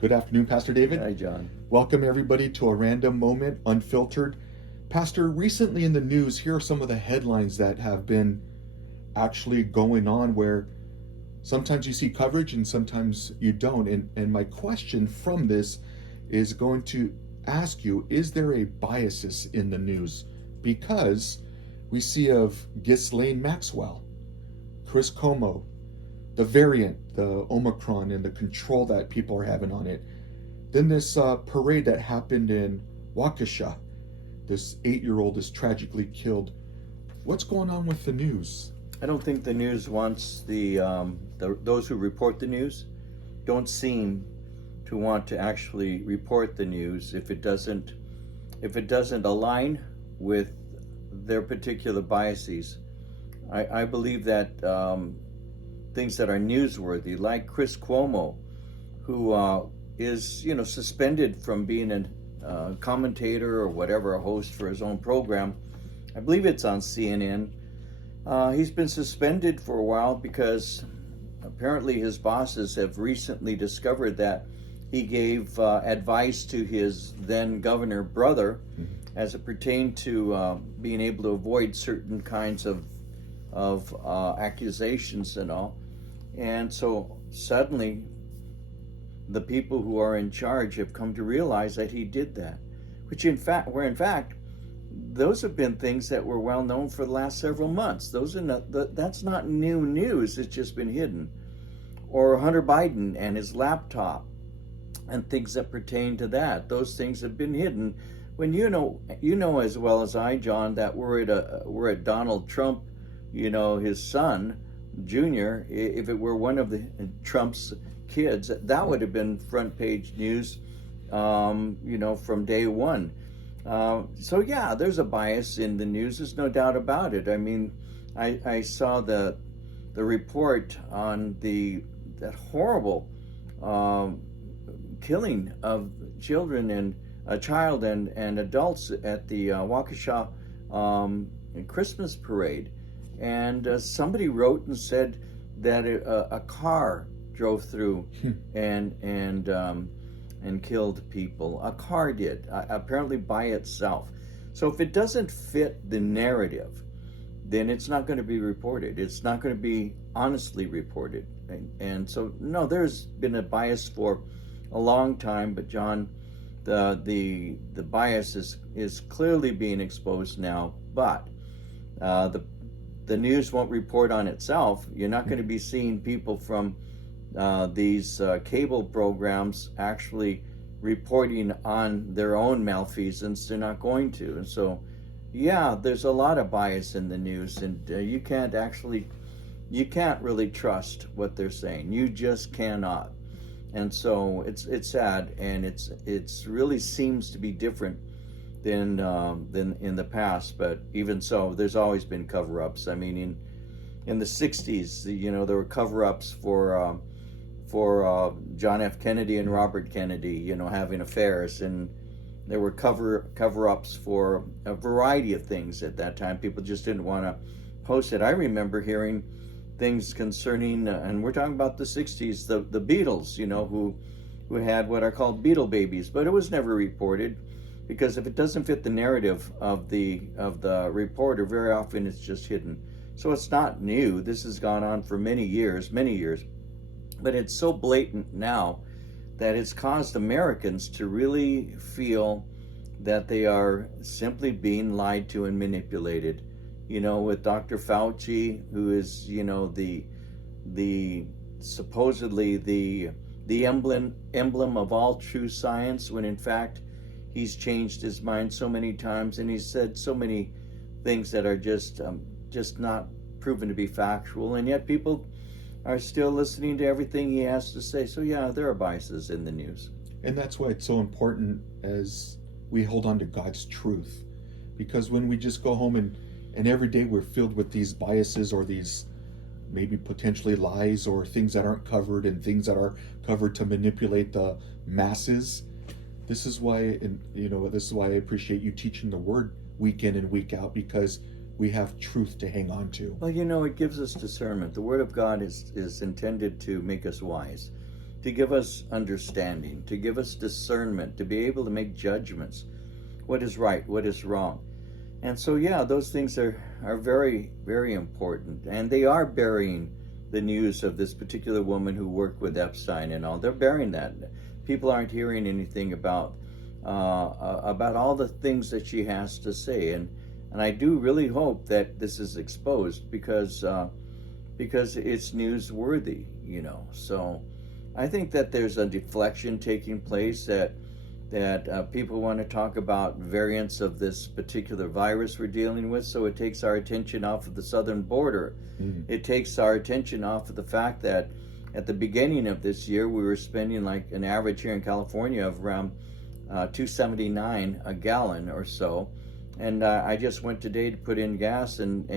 Good afternoon, Pastor David. Hi, John. Welcome, everybody, to a random moment, Unfiltered. Pastor, recently in the news, here are some of the headlines that have been actually going on where sometimes you see coverage and sometimes you don't. And my question from this is going to ask you, is there a biases in the news? Because we see of Ghislaine Maxwell, Chris Cuomo, the variant, the Omicron, and the control that people are having on it. Then this parade that happened in Waukesha, this 8-year-old is tragically killed. What's going on with the news? I don't think the news wants those who report the news don't seem to want to actually report the news if it doesn't align with their particular biases. I believe that things that are newsworthy, like Chris Cuomo, who is suspended from being a commentator or whatever, a host for his own program. I believe it's on CNN. He's been suspended for a while because apparently his bosses have recently discovered that he gave advice to his then governor brother as it pertained to being able to avoid certain kinds of accusations and all. And so suddenly the people who are in charge have come to realize that he did that, which in fact those have been things that were well known for the last several months. That's not new news. It's just been hidden. Or Hunter Biden and his laptop and things that pertain to that. Those things have been hidden. When you know as well as I, John, that we're at Donald Trump, his son, Junior. If it were one of the Trump's kids, that would have been front page news, from day one. So yeah, there's a bias in the news. There's no doubt about it. I mean, I saw the report on that horrible killing of children and a child and adults at the Waukesha Christmas parade, and somebody wrote and said that a car drove through and killed people. A car did, apparently by itself. So if it doesn't fit the narrative, then it's not going to be reported. It's not going to be honestly reported. And so, no, there's been a bias for a long time, but John, the bias is clearly being exposed now. But the news won't report on itself. You're not going to be seeing people from these cable programs actually reporting on their own malfeasance. They're not going to. And so, yeah, there's a lot of bias in the news, and you can't really trust what they're saying. You just cannot. And so it's sad, and it's really seems to be different than in the past. But even so, there's always been cover-ups. I mean, in the 60s, there were cover-ups for John F. Kennedy and Robert Kennedy, having affairs, and there were cover-ups for a variety of things at that time. People just didn't want to post it. I remember hearing things concerning, and we're talking about the 60s, the Beatles, who had what are called Beatle babies, but it was never reported, because if it doesn't fit the narrative of the reporter, very often it's just hidden. So it's not new. This has gone on for many years, but it's so blatant now that it's caused Americans to really feel that they are simply being lied to and manipulated. With Dr. Fauci, who is, the supposedly the emblem of all true science, when in fact he's changed his mind so many times, and he's said so many things that are just not proven to be factual, and yet people are still listening to everything he has to say. So yeah, there are biases in the news. And that's why it's so important as we hold on to God's truth. Because when we just go home and every day we're filled with these biases or these maybe potentially lies or things that aren't covered and things that are covered to manipulate the masses. This is why I appreciate you teaching the word week in and week out, because we have truth to hang on to. Well, it gives us discernment. The Word of God is intended to make us wise. to give us understanding, to give us discernment, to be able to make judgments. What is right, what is wrong. And so, yeah, those things are very, very important. And they are burying the news of this particular woman who worked with Epstein and all. They're burying that. People aren't hearing anything about all the things that she has to say. And I do really hope that this is exposed because it's newsworthy, So I think that there's a deflection taking place, that people want to talk about variants of this particular virus we're dealing with, so it takes our attention off of the southern border. It takes our attention off of the fact that at the beginning of this year we were spending like an average here in California of around $2.79 a gallon or so, and I just went today to put in gas, and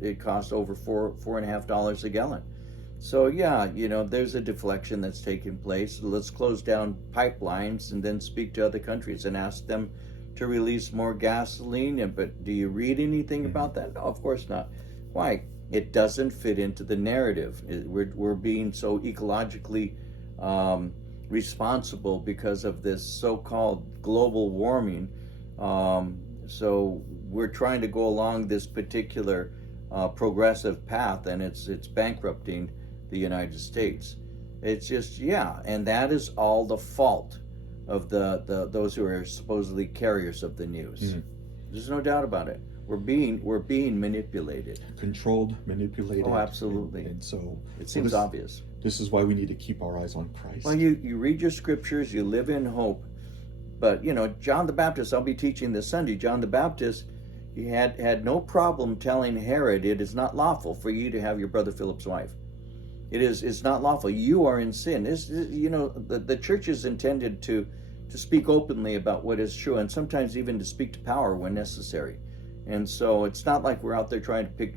it cost over $4.50 a gallon. So yeah, there's a deflection that's taking place. Let's close down pipelines and then speak to other countries and ask them to release more gasoline. But do you read anything about that? No, of course not. Why? It doesn't fit into the narrative. We're being so ecologically responsible because of this so-called global warming. So we're trying to go along this particular progressive path, and it's bankrupting the United States. It's just, and that is all the fault of those who are supposedly carriers of the news. There's no doubt about it. We're being manipulated, controlled, manipulated. Oh, absolutely. And so it seems obvious. This is why we need to keep our eyes on Christ. Well, you read your scriptures, you live in hope. But John the Baptist, I'll be teaching this Sunday. John the Baptist, he had no problem telling Herod, it is not lawful for you to have your brother Philip's wife. It's not lawful. You are in sin. The church is intended to speak openly about what is true, and sometimes even to speak to power when necessary. And so it's not like we're out there trying to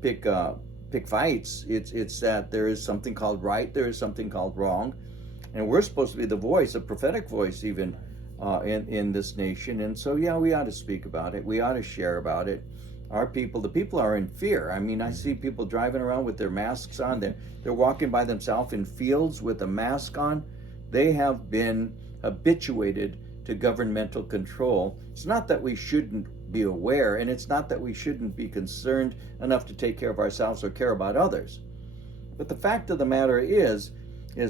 pick fights. It's that there is something called right, there is something called wrong, and we're supposed to be the voice, a prophetic voice even in this nation. And so we ought to speak about it. We ought to share about it. The people are in fear. I mean, I see people driving around with their masks on. They're walking by themselves in fields with a mask on. They have been habituated to governmental control. It's not that we shouldn't be aware, and it's not that we shouldn't be concerned enough to take care of ourselves or care about others. But the fact of the matter is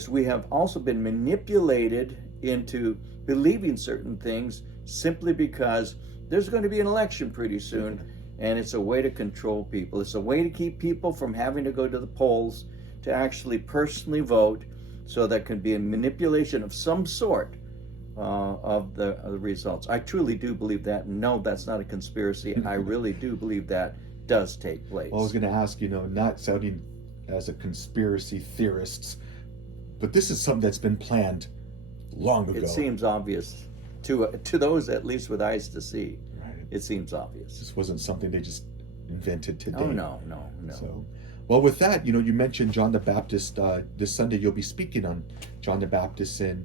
we have also been manipulated into believing certain things simply because there's going to be an election pretty soon, and it's a way to control people. It's a way to keep people from having to go to the polls to actually personally vote, so there can be a manipulation of some sort of the results. I truly do believe that. No, that's not a conspiracy. I really do believe that does take place. Well, I was going to ask, not sounding as a conspiracy theorist, but this is something that's been planned long ago. It seems obvious to those at least with eyes to see. Right. It seems obvious. This wasn't something they just invented today. Oh, no. So, well, with that, you mentioned John the Baptist. This Sunday you'll be speaking on John the Baptist and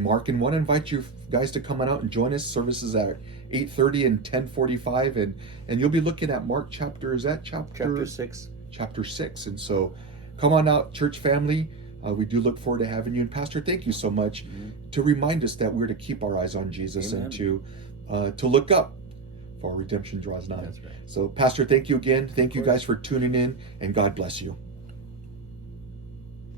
Mark, and want to invite you guys to come on out and join us. Services at 8:30 and 10:45, and you'll be looking at Mark chapter 6. Chapter 6. And so come on out, church family. We do look forward to having you. And Pastor, thank you so much to remind us that we're to keep our eyes on Jesus. Amen. And to look up, for our redemption draws nigh. That's right. So Pastor, thank you again. Thank you guys for tuning in, and God bless you.